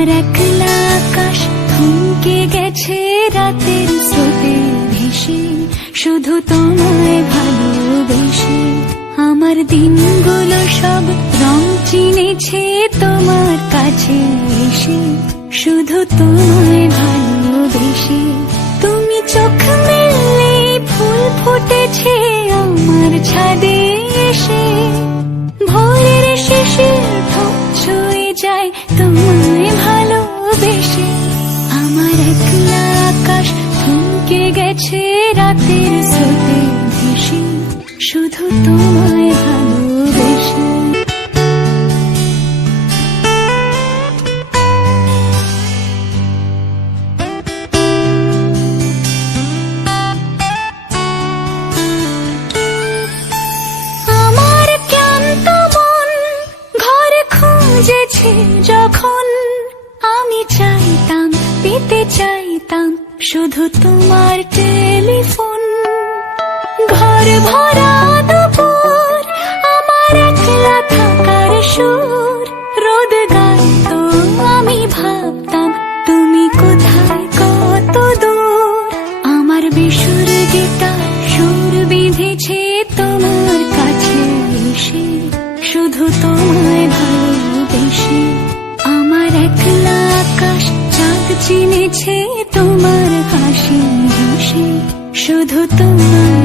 আমার একলা আকাশ থমকে গেছে রাতের স্রোতে ভেসে। শুধু তোমায় ভালোবেসে। আমার দিনগুলো সব রং চিনেছে তোমার কাছে এসে। শুধু তোমায় ভালোবেসে। তুমি চোখ মেললে ফুল ফুটেছে আমার ছাদে এসে। ভোরের শেষে থমকে রাতের স্রোতে ভেসে শুধু তোমায় ভালোবেসে। যখন আমি চাইতাম পেতে চাইতাম শুধু তোমার টেলিফোন। ঘর ভরা দুপুর আমার একলা থাকার সুর। রোদ গাইতো আমি ভাবতাম, তুমি কোথায় কত দূর? আমার বেসুর গীতার সুর বিঁধেছে তোমার কাছে এসে। শুধু তোমায় চিনেছে তোমার হাসি হাসি শুধু তোমার